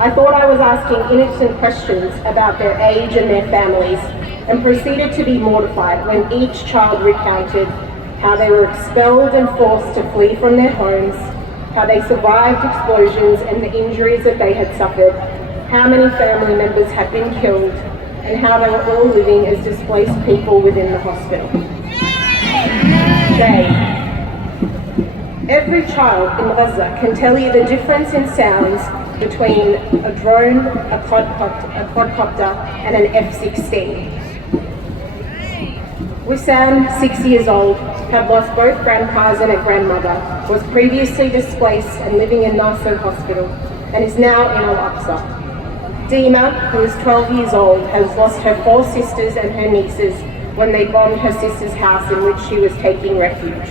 I thought I was asking innocent questions about their age and their families, and proceeded to be mortified when each child recounted how they were expelled and forced to flee from their homes, how they survived explosions and the injuries that they had suffered, how many family members had been killed, and how they were all living as displaced people within the hospital. Every child in Gaza can tell you the difference in sounds between a drone, a quadcopter, and an F-16. Wissam, 6 years old, had lost both grandpas and a grandmother, was previously displaced and living in Nasser Hospital, and is now in Al-Aqsa. Dima, who is 12 years old, has lost her 4 sisters and her nieces when they bombed her sister's house in which she was taking refuge.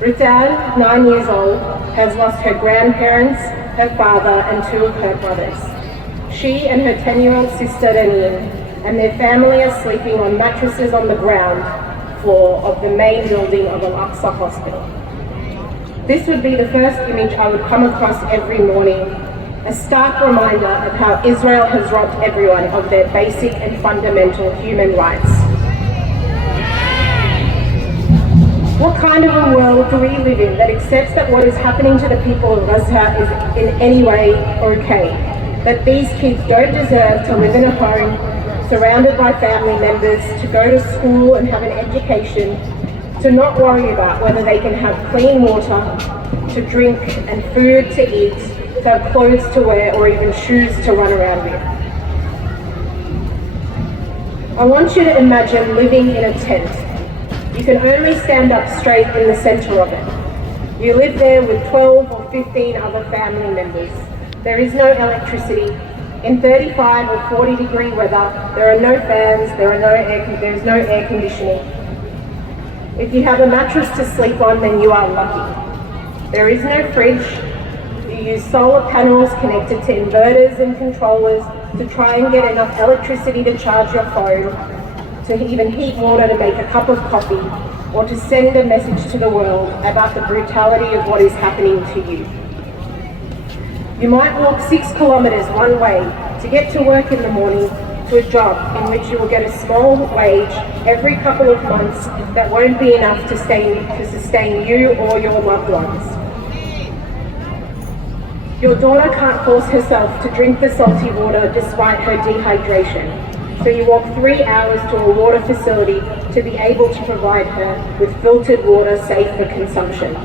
Rital, 9 years old, has lost her grandparents, her father, and 2 of her brothers. She and her 10-year-old sister Renine and their family are sleeping on mattresses on the ground floor of the main building of Al-Aqsa Hospital. This would be the first image I would come across every morning, a stark reminder of how Israel has robbed everyone of their basic and fundamental human rights. What kind of a world do we live in that accepts that what is happening to the people of Gaza is in any way okay? That these kids don't deserve to live in a home, surrounded by family members, to go to school and have an education, to not worry about whether they can have clean water, to drink and food to eat, to have clothes to wear or even shoes to run around with. I want you to imagine living in a tent. You can only stand up straight in the center of it. You live there with 12 or 15 other family members. There is no electricity. In 35 or 40 degree weather, there are no fans, there's no air conditioning. If you have a mattress to sleep on, then you are lucky. There is no fridge. You use solar panels connected to inverters and controllers to try and get enough electricity to charge your phone, to even heat water to make a cup of coffee, or to send a message to the world about the brutality of what is happening to you. You might walk 6 kilometres one way to get to work in the morning, to a job in which you will get a small wage every couple of months that won't be enough to sustain you or your loved ones. Your daughter can't force herself to drink the salty water despite her dehydration, so you walk 3 hours to a water facility to be able to provide her with filtered water safe for consumption.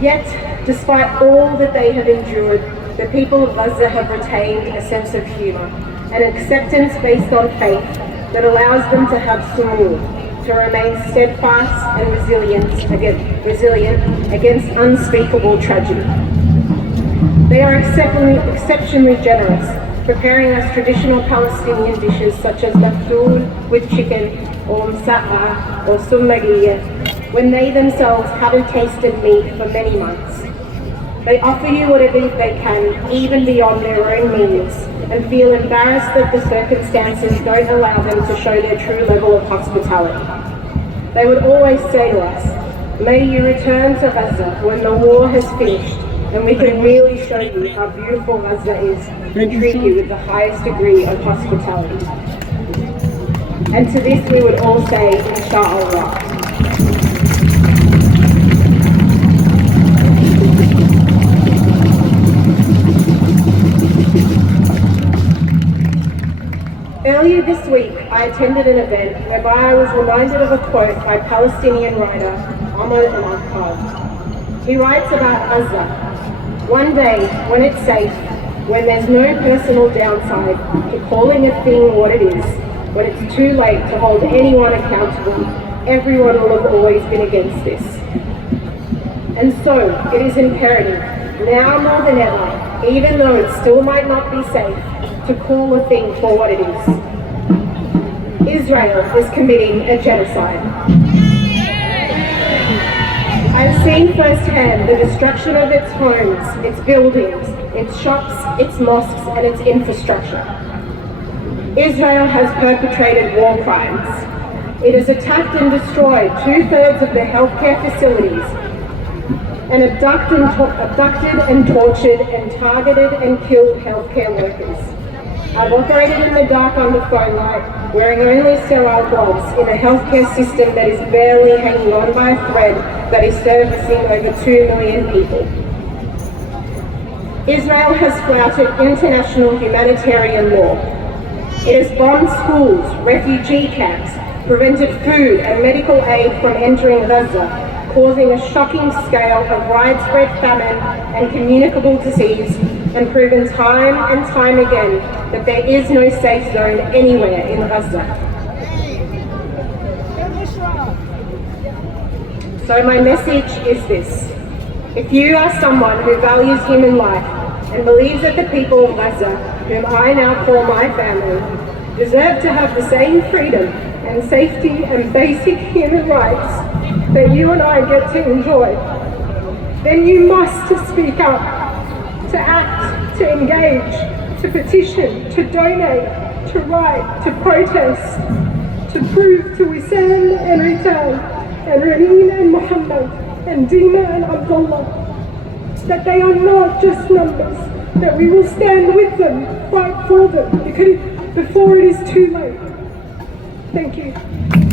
Yet, despite all that they have endured, the people of Gaza have retained a sense of humour, an acceptance based on faith that allows them to have sumud, to remain steadfast and resilient against unspeakable tragedy. They are exceptionally generous, preparing us traditional Palestinian dishes such as maftoul with chicken, or msa'a, or summagiya, when they themselves haven't tasted meat for many months. They offer you whatever they can, even beyond their own means, and feel embarrassed that the circumstances don't allow them to show their true level of hospitality. They would always say to us, "May you return to Gaza when the war has finished, and we can really show you how beautiful Gaza is and treat you with the highest degree of hospitality." And to this we would all say, Insha'Allah. Earlier this week, I attended an event whereby I was reminded of a quote by Palestinian writer Omar al-Khalid. He writes about Gaza, "One day, when it's safe, when there's no personal downside to calling a thing what it is, when it's too late to hold anyone accountable, everyone will have always been against this." And so, it is imperative, now more than ever, even though it still might not be safe, to call a thing for what it is. Israel is committing a genocide. I've seen firsthand the destruction of its homes, its buildings, its shops, its mosques, and its infrastructure. Israel has perpetrated war crimes. It has attacked and destroyed 2/3 of the healthcare facilities, and abducted and tortured and targeted and killed healthcare workers. I've operated in the dark under phone light, wearing only sterile gloves in a healthcare system that is barely hanging on by a thread that is servicing over 2 million people. Israel has flouted international humanitarian law. It has bombed schools, refugee camps, prevented food and medical aid from entering Gaza, causing a shocking scale of widespread famine and communicable disease, and proven time and time again that there is no safe zone anywhere in Gaza. So my message is this: if you are someone who values human life and believes that the people of Gaza, whom I now call my family, deserve to have the same freedom and safety and basic human rights that you and I get to enjoy, then you must speak up, to act, to engage, to petition, to donate, to write, to protest, to prove to Wissam and Rital and Ramin and Muhammad and Dina and Abdullah that they are not just numbers, that we will stand with them, fight for them, before it is too late. Thank you.